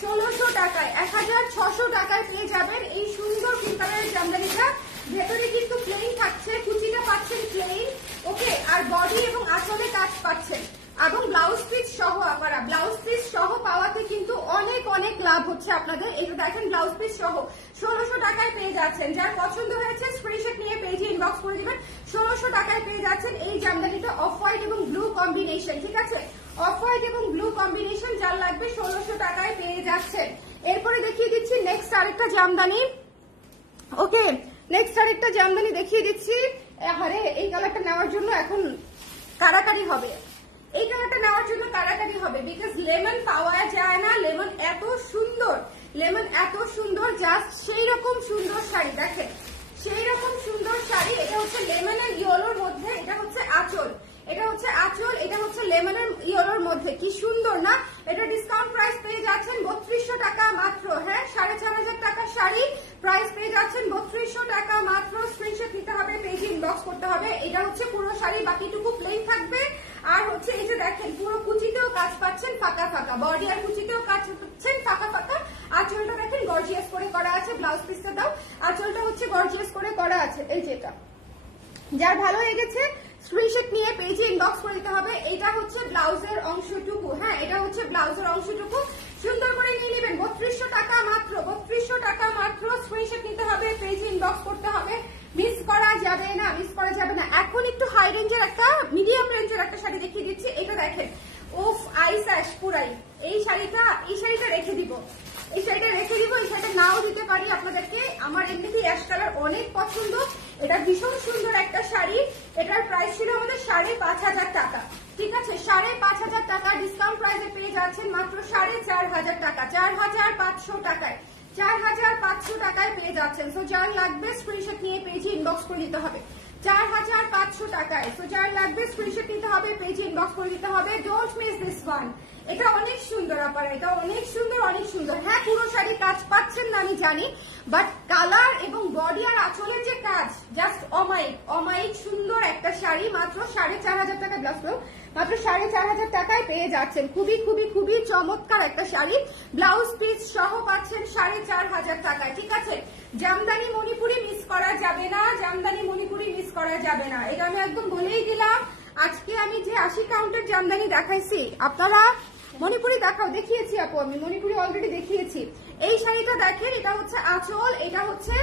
1600 টাকায়, 1600 টাকায় পেয়ে যাবেন এই সুন্দর ক্রিম কালারের জামদানিটা। ভেতরে কিন্তু প্লেন থাকছে, কুচিটা পাচ্ছেন প্লেন, ওকে? আর বডি এবং আঁচলে কাজ পাচ্ছেন, এবং ব্লাউজ পিস সহ। আপনারা ব্লাউজ পিস সহ পাওয়াতে কিন্তু অনেক অনেক লাভ হচ্ছে আপনাদের। এই যে দেখেন, ব্লাউজ পিস সহ 1600 টাকায় পেয়ে যাচ্ছেন। যার পছন্দ হয়েছে স্ক্রিনশট নিয়ে পেজে ইনবক্স করে দিবেন। 1600 টাকায় পেয়ে যাচ্ছেন এই জামদানিটা, অফ হোয়াইট এবং ব্লু কম্বিনেশন, ঠিক আছে? অফ হোয়াইট এবং ব্লু কম্বিনেশন, যার লাগবে 1600 টাকায় পেয়ে যাচ্ছেন। এরপরে দেখিয়ে দিচ্ছি নেক্সট আরেকটা জামদানি। ওকে, নেক্সট আরেকটা জামদানি দেখিয়ে দিচ্ছি। আরে এই কালারটা নেওয়ার জন্য এখন কারাকারি হবে, এই কালারটা নেওয়ার জন্য কারাকারি হবে, বিকজ লেমন পাওয়া যায় না। লেমন এত সুন্দর, লেমন এত সুন্দর, জাস্ট সেই রকম সুন্দর শাড়ি। দেখেন সেই রকম সুন্দর শাড়ি। এটা হচ্ছে লেমন এন্ড ইয়েলোর মধ্যে, এটা হচ্ছে আঁচল, এটা হচ্ছে আঁচল, এটা হচ্ছে লেমনের ইয়েলোর মধ্যে। কি সুন্দর না? এটা ডিসকাউন্ট প্রাইস পেয়ে যাচ্ছেন 3200 টাকা মাত্র। হ্যাঁ, 4500 টাকার শাড়ি প্রাইস পেয়ে যাচ্ছেন 3200 টাকা মাত্র। স্ক্রিনশট নিতে হবে, পেজে ইনবক্স করতে হবে। এটা হচ্ছে পুরো শাড়ি, বাকিটুকু প্লেন থাকবে। আর হচ্ছে এই যে দেখেন পুরো কুচিতেও কাজ পাচ্ছেন ফাঁকা ফাঁকা, বডি আর কুচিতেও কাজ পাচ্ছেন ফাঁকা ফাঁকা। আঁচলটা দেখেন গর্জিয়াস করে করা আছে। ব্লাউজ পিসটা দাও। আঁচলটা হচ্ছে গর্জিয়াস করে করা আছে। এই যেটা যার ভালো লেগেছে স্ক্রিনশট নিয়ে পেজে ইনবক্স করে দিতে হবে। এটা হচ্ছে ব্লাউজের অংশটুকু। হ্যাঁ, এটা হচ্ছে ব্লাউজের অংশটুকু। সুন্দর করে নিয়ে নেবেন 3200 টাকা মাত্র, 3200 টাকা মাত্র। স্ক্রিনশট নিতে হবে, পেজে ইনবক্স করতে হবে। মিস করা যাবে না, মিস করা যাবে না। এখন একটু হাই রেঞ্জের একটা, মিডিয়াম রেঞ্জের একটা শাড়ি দেখিয়ে দিচ্ছি। এটা দেখেন, ওফ আইস অ্যাশ পুরাই। এই শাড়িটা রেখে দিব, এই শাড়িটা রেখে দিব। এই শাড়িটা নাও দিতে পারি আপনাদেরকে। আমার এমনিতেই অ্যাশ কালার অনেক পছন্দ। এটা ভীষণ সুন্দর একটা শাড়ি। এটার প্রাইস ছিল আমাদের 5500 টাকা। ঠিক আছে, 5500 টাকা ডিসকাউন্ট প্রাইসে পেয়ে যাচ্ছেন মাত্র 4500 টাকা, 4500 টাকায়, 4500 টাকায় পেয়ে যাচ্ছেন। সো যার লাগবে স্ক্রিনশট নিয়ে পেজে ইনবক্স করে দিতে হবে। 4500 টাকায়। সো যার লাগবে স্ক্রিনশট নিতে হবে, পেজে ইনবক্স করে দিতে হবে। Don't miss this one. এটা অনেক সুন্দর আপারা, এটা অনেক সুন্দর, অনেক সুন্দর। হ্যাঁ, পুরো শাড়ি কাজ পাচ্ছেন না আমি জানি, বাট কালার এবং বডি আর আঁচলের যে কাজ, জাস্ট অমায়িক, অমায়িক সুন্দর একটা শাড়ি। মাত্র 4500 টাকা, ব্লাউজ মাত্র 4500 টাকায় পেয়ে যাচ্ছেন। খুবই খুবই খুবই চমৎকার একটা শাড়ি। ব্লাউজ পিস সহ পাচ্ছেন 4500 টাকায়। ঠিক আছে, জামদানি মণিপুরি মিস করা যাবে না, জামদানি মণিপুরি মিস করা যাবে না। এটা আমি একদম বলেই দিলাম। আজকে আমি যে 80 কাউন্টের জামদানি দেখাইছি, আপনারা মণিপুরি দেখিয়েছি আপু, আমি মণিপুরি অলরেডি দেখিয়েছি। এই শাড়িটা দেখেন, এটা হচ্ছে আঁচল, এটা হচ্ছে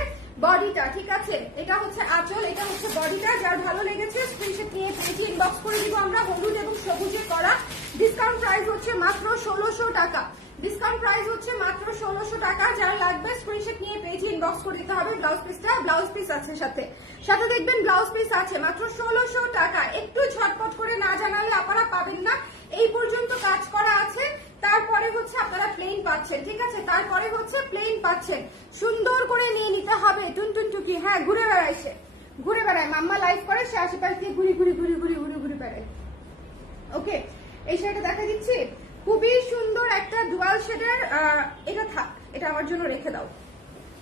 বডিটা। ঠিক আছে, এটা হচ্ছে আঁচল, এটা হচ্ছে বডিটা। যার ভালো লেগেছে স্ক্রিনশট নিয়ে পেজে ইনবক্স করে দিব আমরা। হলুদ এবং সবুজে করা। ডিসকাউন্ট প্রাইস হচ্ছে মাত্র 1600 টাকা, ডিসকাউন্ট প্রাইস হচ্ছে মাত্র 1600 টাকা। যার লাগবে স্ক্রিনশট নিয়ে পেজে ইনবক্স করে দিতে হবে। ব্লাউজ পিসটা, ব্লাউজ পিস আছে সাথে, সাথে দেখবেন ব্লাউজ পিস আছে। মাত্র 1600 টাকা। একটু ঝটপট করে না জানালে আপনারা পাবেন না। এই পর্যন্ত কাজ করা আছে, তারপরে হচ্ছে আপনারা প্লেন পাচ্ছেন। ঠিক আছে, তারপরে হচ্ছে প্লেন পাচ্ছেন। সুন্দর করে নিয়ে নিতে হবে। টুনটুন টুকি, হ্যাঁ, ঘুরে বেড়ায় সে, ঘুরে বেড়ায়। মাম্মা লাইভ করে, সে আশেপাশ দিয়ে ঘুরি ঘুরি ঘুরি ঘুরি ঘুরি ঘুরি বেড়ায়। ওকে, এই শাড়িটা দেখা দিচ্ছি, খুবই সুন্দর একটা ডুয়াল শেডের। এটা থাক, এটা আমার জন্য রেখে দাও,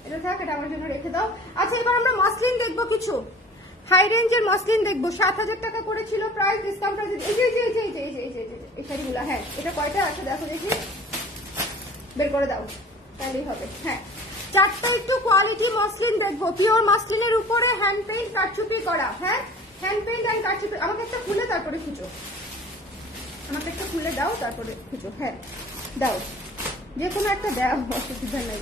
এটা থাক, এটা আমার জন্য রেখে দাও। আচ্ছা, এবার আমরা মসলিন দেখবো কিছু, হাই রেঞ্জের মসলিন দেখবো। 7000 টাকা করেছিল প্রাইস, ডিসকাউন্ট প্রাইস। এই শাড়িগুলো, হ্যাঁ, এটা কয়টা আছে দেখো দেখি, বের করে দাও, তাহলেই হবে। হ্যাঁ, 4টা একটু কোয়ালিটি মসলিন দেখবো। পিওর মসলিনের উপরে হ্যান্ড পেইন্ট কারচুপি করা। হ্যাঁ, হ্যান্ড পেইন্ট এন্ড কারচুপি। আমাকে একটা খুলে তারপরে খুঁজো, আমাকে একটা খুলে দাও তারপরে খুঁজো। হ্যাঁ, দাও, যে কোনো একটা দাও, অসুবিধা নাই,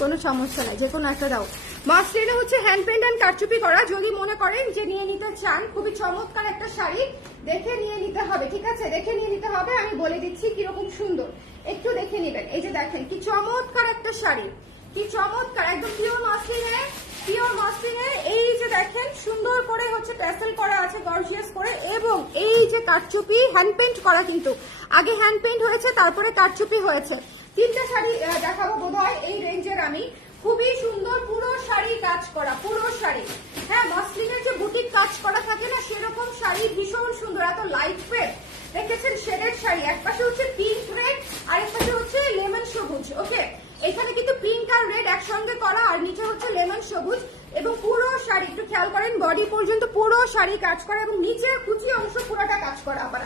কোনো সমস্যা নাই, যে কোনো একটা দাও। মসলিনে হচ্ছে হ্যান্ড পেইন্ট এন্ড কারচুপি করা। যদি মনে করেন যে নিয়ে নিতে চান, খুবই চমৎকার একটা শাড়ি, দেখে নিয়ে নিতে হবে। ঠিক আছে, দেখে নিয়ে নিতে হবে। আমি বলে দিচ্ছি কিরকম সুন্দর, একটু দেখে নেবেন। এই যে দেখেন কি চমৎকার একটা শাড়ি, কি চমৎকার, একদম পিওর মসলিনে, পিওর মসলিনে। এই যে দেখেন সুন্দর করে হচ্ছে ট্যাসেল করা আছে গর্জিয়াস করে, এবং এই যে কারচুপি হ্যান্ড পেইন্ট করা, কিন্তু আগে হ্যান্ড পেইন্ট হয়েছে তারপরে কারচুপি হয়েছে। 3টা শাড়ি দেখাবো বোধহয় এই রেঞ্জের আমি। খুবই সুন্দর, পুরো শাড়ি কাজ করা, পুরো শাড়ি। হ্যাঁ, মসলিনের যে বুটিক কাজ করা থাকে না, সেরকম শাড়ি, ভীষণ সুন্দর। এত লাইট ওয়েট দেখেছেন শেডের শাড়ি। এক পাশে হচ্ছে পিঙ্ক রেড, আর এক পাশে হচ্ছে লেমন সবুজ। ওকে, এখানে কিন্তু পিঙ্ক আর রেড একসঙ্গে করা, আর নিচে হচ্ছে লেমন সবুজ। এবং পুরো শাড়ি একটু খেয়াল করেন, বডি পর্যন্ত পুরো শাড়ি কাজ করা, এবং নিচের কুচি অংশ পুরোটা কাজ করা। আবার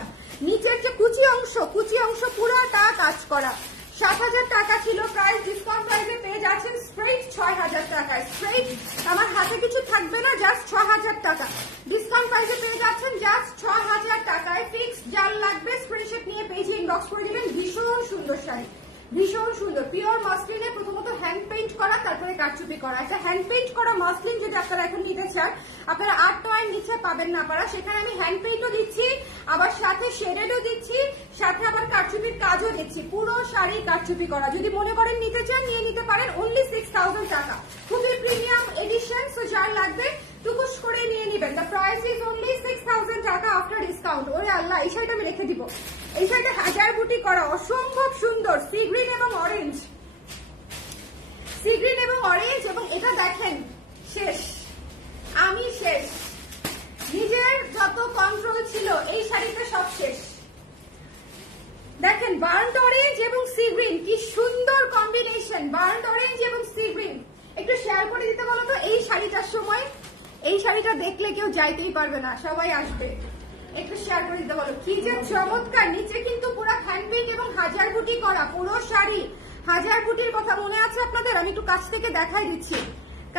নিচের যে কুচি অংশ পুরোটা কাজ করা। 7000 টাকা ছিল প্রাইস, ডিসকাউন্ট প্রাইসে পেয়ে যাচ্ছেন স্ট্রেট 6000 টাকায়। স্ট্রেট আমার হাতে কিছু থাকবে না, জাস্ট 6000 টাকা ডিসকাউন্ট প্রাইসে পেয়ে যাচ্ছেন, জাস্ট 6000 টাকায়। ফিক্স যার লাগবে স্ক্রিনশট নিয়ে পেজে ইনবক্স করে দিবেন। ভীষণ সুন্দর শাড়ি, ভীষণ সুন্দর। পিওর মসলিনে প্রথমত হ্যান্ড পেইন্ট করা, তারপরে কারচুপি করা। একটা হ্যান্ড পেইন্ট করা মসলিন যদি আপনারা এখন নিতে চান, আপনারা 8 টাকার নিচে পাবেন না পারা। সেখানে আমি হ্যান্ড পেইন্টও দিচ্ছি, আবার সাথে শেডেডও দিচ্ছি, সাথে আবার কারচুপির কাজও দিচ্ছি। পুরো শাড়ি কারচুপি করা। যদি মনে করেন নিতে চান, নিয়ে নিতে পারেন। অনলি 6000 টাকা, খুবই প্রিমিয়াম এডিশন। সো যার লাগবে টুকুস করে নিয়ে নেবেন। দ্য প্রাইস ইজ অনলি 6000 টাকা আফটার ডিসকাউন্ট। ওরে আল্লাহ, এই শাড়িটা আমি রেখে দিব। এই শাড়িটা হাজার বুটি করা, অসম্ভব সুন্দর, সি গ্রিন এবং অরেঞ্জ, সি গ্রিন এবং অরেঞ্জ। এবং এটা দেখেন শেষ, আমি শেষ। নিজের যত কন্ট্রোল ছিল এই শাড়িটা সব শেষ। দেখেন বার্ন্ট অরেঞ্জ এবং সি গ্রিন, কি সুন্দর কম্বিনেশন, বার্ন্ট অরেঞ্জ এবং সি গ্রিন। একটু শেয়ার করে দিতে বলো তো এই শাড়িটার সময়, এই শাড়িটা দেখলে কেউ যাইতেই পারবে না, সবাই আসবে। একটু শেয়ার করে দিতে বলো, কি যে চমৎকার। নিচে কিন্তু পুরো হ্যান্ডপিক এবং হাজার বুটি করা পুরো শাড়ি। হাজার বুটির কথা মনে আছে আপনাদের? আমি একটু কাছ থেকে দেখাই দিচ্ছি,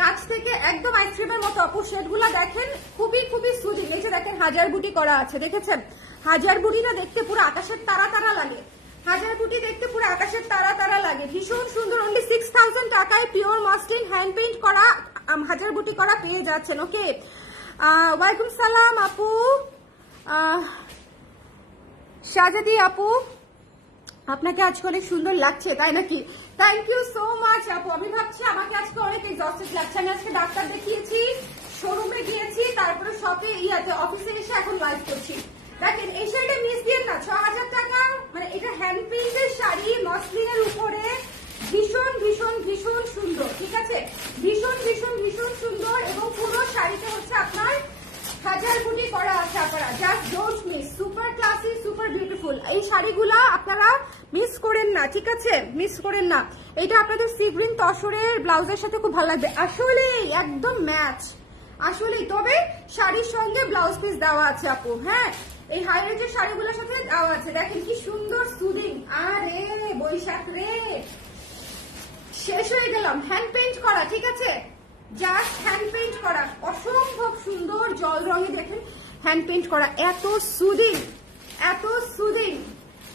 কাছ থেকে একদম আইসক্রিমের মতো। আপু শেডগুলো দেখেন, খুবই খুবই সুজিং। এই যে দেখেন হাজার বুটি করা আছে, দেখেছেন? হাজার বুটি না দেখতে পুরো আকাশের তারা তারা লাগে, হাজার বুটি দেখতে পুরো আকাশের তারা তারা লাগে, ভীষণ সুন্দর। অনলি 6000 টাকায় পিওর মাসলিন হ্যান্ড পেইন্ট করা হাজার বুটি করা পেয়ে যাচ্ছেন। ওকে, ওয়ালাইকুম সালাম আপু, শাহজাদি আপু, আপনাকে আজকে অনেক সুন্দর লাগছে, তাই নাকি? থ্যাংক ইউ সো মাচ আপু। আমি ভাবছি আমাকে আজকে অনেক এক্সস্টেড লাগছে। আমি আজকে ডাক্তার দেখিয়েছি, শোরুমে গিয়েছি, তারপরে শপে অফিসে এসে এখন লাইভ করছি। দেখেন এই শাড়িটা মিস দিয়ে না, 6000 টাকা, মানে এটা হ্যান্ড প্রিন্টের শাড়ি মসলিনের উপরে, ভীষণ ভীষণ ভীষণ সুন্দর, ঠিক আছে? ভীষণ ভীষণ ভীষণ সুন্দর। এবং পুরো শাড়িতে হচ্ছে আপনার হাজার বুটি করা আছে। আপনারা just don't miss, super classy, super beautiful. এই শাড়িগুলা আপনারা মিস করেন না, ঠিক আছে? মিস করেন না। এটা আপনাদের সি গ্রিন তসরের ব্লাউজের সাথে খুব ভালো লাগবে, আসলে একদম ম্যাচ, আসলে। তবে শাড়ির সঙ্গে ব্লাউজ পিস দেওয়া আছে আপু, হ্যাঁ, এই হাই রেঞ্জের শাড়িগুলোর সাথে দেওয়া আছে। দেখেন কি সুন্দর সুদিং। আরে বৈশাখ রে, শেষ হয়ে গেলাম। হ্যান্ড পেইন্ট করা, ঠিক আছে? জাস্ট হ্যান্ড পেইন্ট করা, অসম্ভব সুন্দর জল রঙে। দেখেন হ্যান্ড পেইন্ট করা, এত সুদিং, এত সুদিং।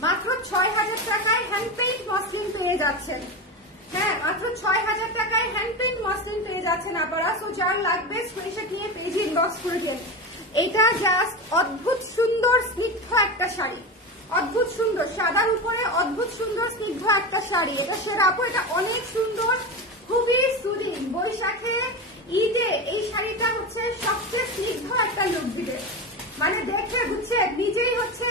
মাত্র 6000 টাকায় হ্যান্ড পেইন্ট মসলিন পেয়ে যাচ্ছেন। হ্যাঁ, মাত্র 6000 টাকায় হ্যান্ড পেইন্ট মসলিন পেয়ে যাচ্ছেন আপনারা। সো যার লাগবে স্ক্রিনশট নিয়ে পেজে ইনবক্স করে দিন। এটা জাস্ট অদ্ভুত সুন্দর স্নিগ্ধ একটা শাড়ি, অদ্ভুত সুন্দর, সাদার উপরে অদ্ভুত সুন্দর স্নিগ্ধ একটা শাড়ি। এটা সেরা আপু, এটা অনেক সুন্দর, খুবই সুদিং। বৈশাখে ঈদে এই শাড়িটা হচ্ছে সবচেয়ে স্নিগ্ধ একটা লুক দিবে, মানে দেখে বুঝছে নিজেই হচ্ছে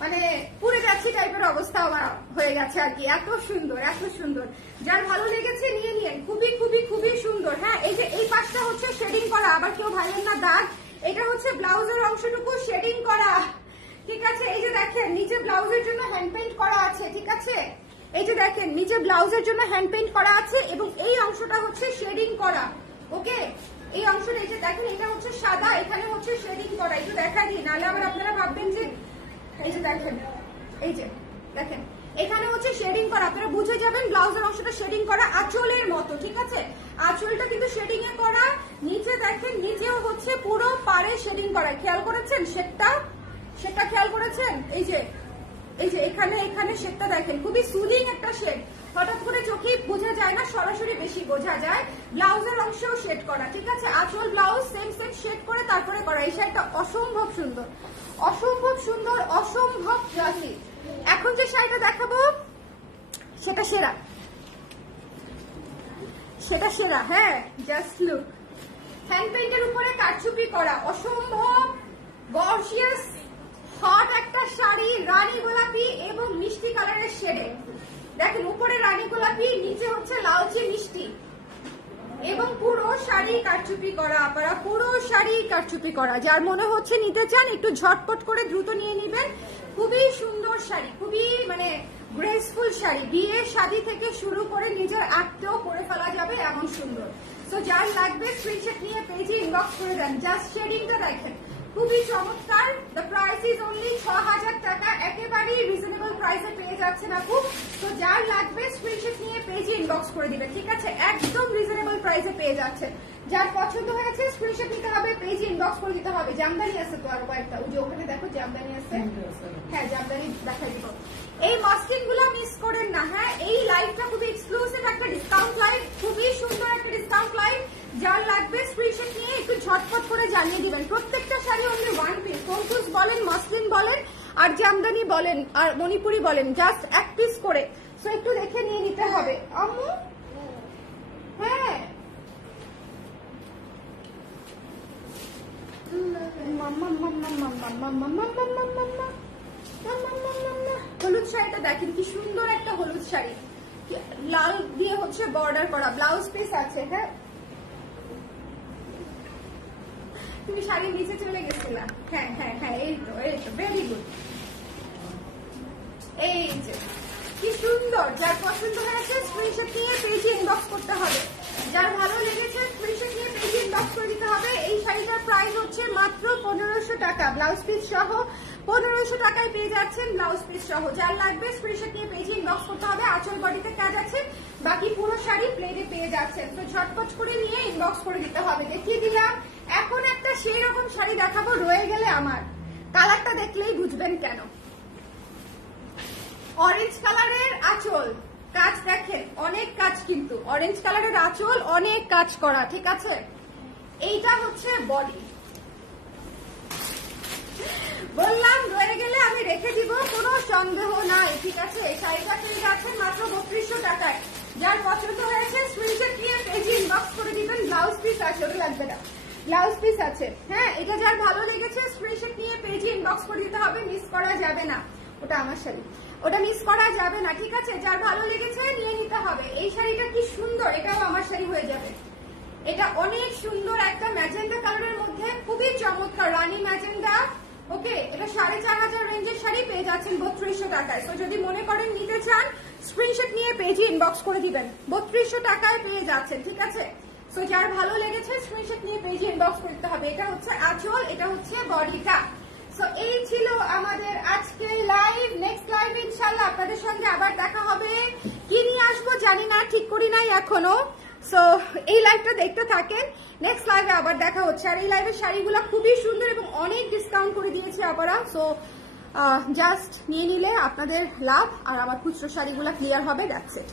মানে পুড়ে যাচ্ছি টাইপের অবস্থা আমার হয়ে গেছে আর কি। এত সুন্দর, এত সুন্দর। যার ভালো লেগেছে নিয়ে নিন, খুবই খুবই খুবই সুন্দর। হ্যাঁ, এই যে এই পাশটা হচ্ছে শেডিং করা, আবার কেউ ভাইলেন না দাগ। এটা হচ্ছে ব্লাউজের অংশটুকু শেডিং করা, ঠিক আছে? এই যে দেখেন নিচে ব্লাউজের জন্য হ্যান্ড পেইন্ট করা আছে, ঠিক আছে? এই যে দেখেন নিচে ব্লাউজের জন্য হ্যান্ড পেইন্ট করা আছে এবং এই অংশটা হচ্ছে শেডিং করা। ওকে, এই অংশটা এই যে দেখেন, এটা হচ্ছে সাদা, এখানে হচ্ছে শেডিং করা। একটু দেখা দিই, নাহলে আবার আপনারা ভাববেন যে, এই যে দেখেন, এই যে দেখেন এখানে হচ্ছে শেডিং করা, আপনারা বুঝে যাবেন ব্লাউজের অংশটা শেডিং করা আঁচলের মতো, ঠিক আছে? আঁচলটা কিন্তু শেডিং এ করা। নিচে দেখেন, নিচেও হচ্ছে পুরো পাড়ে শেডিং করা। খেয়াল করেছেন শেডটা? শেডটা খেয়াল করেছেন? এই যে এখানে এখানে শেডটা দেখেন, খুবই সুদিং একটা শেড। হঠাৎ করে চোখে বোঝা যায় না, সরাসরি বেশি বোঝা যায়। ব্লাউজের অংশেও শেড করা, ঠিক আছে? আঁচল ব্লাউজ সেম সেম শেড করে তারপরে করা। এই শাড়িটা অসম্ভব সুন্দর, অসম্ভব সুন্দর, অসম্ভব ক্লাসি। এখন যে শাড়িটা দেখাবো সেটা সেরা, সেটা সেরা। হ্যাঁ, জাস্ট লুক, হ্যান্ড পেইন্টের উপরে কারচুপি করা, অসম্ভব গর্জিয়াস হট একটা শাড়ি, রানী গোলাপি এবং মিষ্টি কালারের শেডে। দেখেন উপরে রানী গোলাপি, নিচে হচ্ছে লালচে মিষ্টি এবং পুরো শাড়ি কারচুপি করা। আপনারা পুরো শাড়ি কারচুপি করা। যার মনে হচ্ছে নিতে চান একটু ঝটপট করে দ্রুত নিয়ে নেবেন। খুবই সুন্দর শাড়ি, খুবই মানে গ্রেসফুল শাড়ি। বিয়ে শাড়ি থেকে শুরু করে নিজের আঁকতেও পরে ফেলা যাবে এমন সুন্দর। তো যার লাগবে স্ক্রিনশট নিয়ে পেজে ইনবক্স করে দেন। জাস্ট শেডিংটা দেখেন, খুবই চমৎকার। দ্য প্রাইস ইজ অনলি 6000 টাকা, একেবারেই রিজনেবল প্রাইসে পেয়ে যাচ্ছেন আপু। তো যার লাগবে স্ক্রিনশট নিয়ে পেজে ইনবক্স করে দিবেন, ঠিক আছে? একদম রিজনেবল প্রাইসে পেয়ে যাচ্ছেন। যার পছন্দ হয়েছে স্ক্রিনশট নিতে হবে, পেজে ইনবক্স করে দিতে হবে। জামদানি আছে তো আরো কয়েকটা, ওই যে ওখানে দেখো জামদানি আছে। হ্যাঁ, জামদানি দেখাই দিব। এই মাস্কিন গুলো মিস করেন না। হ্যাঁ, এই লাইভটা খুবই এক্সক্লুসিভ একটা ডিসকাউন্ট লাইভ, খুবই সুন্দর একটা ডিসকাউন্ট লাইভ। যার লাগবে স্ক্রিনশট নিয়ে একটু ঝটপট করে জানিয়ে দিবেন। প্রত্যেকটা sari only one piece, confuse বলেন, মাসলিন বলেন, আর জামদানি বলেন, আর মণিপুরি বলেন, জাস্ট এক পিস করে। সো একটু দেখে নিয়ে নিতে হবে আম্মু। হ্যাঁ, হলুদ শাড়িটা দেখেন কি সুন্দর একটা হলুদ শাড়ি, লাল দিয়ে হচ্ছে বর্ডার করা, ব্লাউজ পিস আছে। হ্যাঁ, তুমি শাড়ির নিচে চলে গেছিলা। হ্যাঁ হ্যাঁ হ্যাঁ, এই তো ভেরি গুড। এই যে কি সুন্দর, যার পছন্দ হয়েছে স্ক্রিনশট নিয়ে পেজে ইনবক্স করতে হবে, যার ভালো লেগেছে স্ক্রিনশট নিয়ে পেজে ইনবক্স করে দিতে হবে। এই শাড়িটার প্রাইস হচ্ছে মাত্র 1500 টাকা, ব্লাউজ পিস সহ 1500 টাকায় পেয়ে যাচ্ছেন, ব্লাউজ পিস সহ। যার লাগবে স্ক্রিনশট নিয়ে পেজে ইনবক্স করতে হবে। আঁচল বডিতে কাজ আছে, বাকি পুরো শাড়ি প্লেনে পেয়ে যাচ্ছেন। তো ঝটপট করে নিয়ে ইনবক্স করে দিতে হবে। দেখিয়ে দিলাম। এখন একটা সেই রকম শাড়ি দেখাবো, রয়ে গেলে আমার কালারটা দেখলেই বুঝবেন কেন। অরেঞ্জ কালারের আঁচল, কাজ দেখেন অনেক কাজ, কিন্তু অরেঞ্জ কালারের আঁচল অনেক কাজ করা, ঠিক আছে। এইটা হচ্ছে বডি, বললাম রয়ে গেলে আমি রেখে দিব, কোনো সন্দেহ নাই, ঠিক আছে। এই শাড়িটা পেয়ে যাচ্ছেন মাত্র 3200 টাকায়। যার পছন্দ হয়েছে স্ক্রিনশট নিয়ে পেজে ইনবক্স করে দিবেন। ব্লাউজ পিস আছে, ওটা লাগবে না, ব্লাউজ পিস আছে। হ্যাঁ, এটা যার ভালো লেগেছে স্ক্রিনশট নিয়ে পেজে ইনবক্স করে দিতে হবে, মিস করা যাবে না। ওটা আমার শাড়ি, ওটা মিস করা যাবে না, ঠিক আছে। যার ভালো লেগেছে নিয়ে নিতে হবে। এই শাড়িটা কি সুন্দর, এটাও আমার শাড়ি হয়ে যাবে। এটা অনেক সুন্দর একটা ম্যাজেন্ডা কালারের মধ্যে, খুবই চমৎকার রানী ম্যাজেন্ডা। ওকে, এটা 4500 রেঞ্জের শাড়ি পেয়ে যাচ্ছেন 3200 টাকায়। তো যদি মনে করেন নিতে চান স্ক্রিনশট নিয়ে পেজে ইনবক্স করে দিবেন, 3200 টাকায় পেয়ে যাচ্ছেন, ঠিক আছে। সো যার ভালো লেগেছে স্ক্রিনশট নিয়ে পেজে ইনবক্স করতে হবে। এটা হচ্ছে আঁচল, এটা হচ্ছে বডিটা। সো এই ছিল আমাদের আজকের লাইভ। নেক্সট লাইভ ইনশাআল্লাহ আপনাদের সঙ্গে আবার দেখা হবে। কি নিয়ে আসবো জানি না, ঠিক করি নাই এখনো। সো এই লাইভটা দেখতে থাকেন, নেক্সট লাইভে আবার দেখা হচ্ছে। আর এই লাইভের শাড়িগুলো খুবই সুন্দর এবং অনেক ডিসকাউন্ট করে দিয়েছে আবার। সো জাস্ট নিয়ে নিলে আপনাদের লাভ, আর আমার খুচরো শাড়িগুলো ক্লিয়ার হবে। That's it.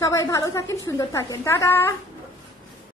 সবাই ভালো থাকেন, সুন্দর থাকেন, টাটা।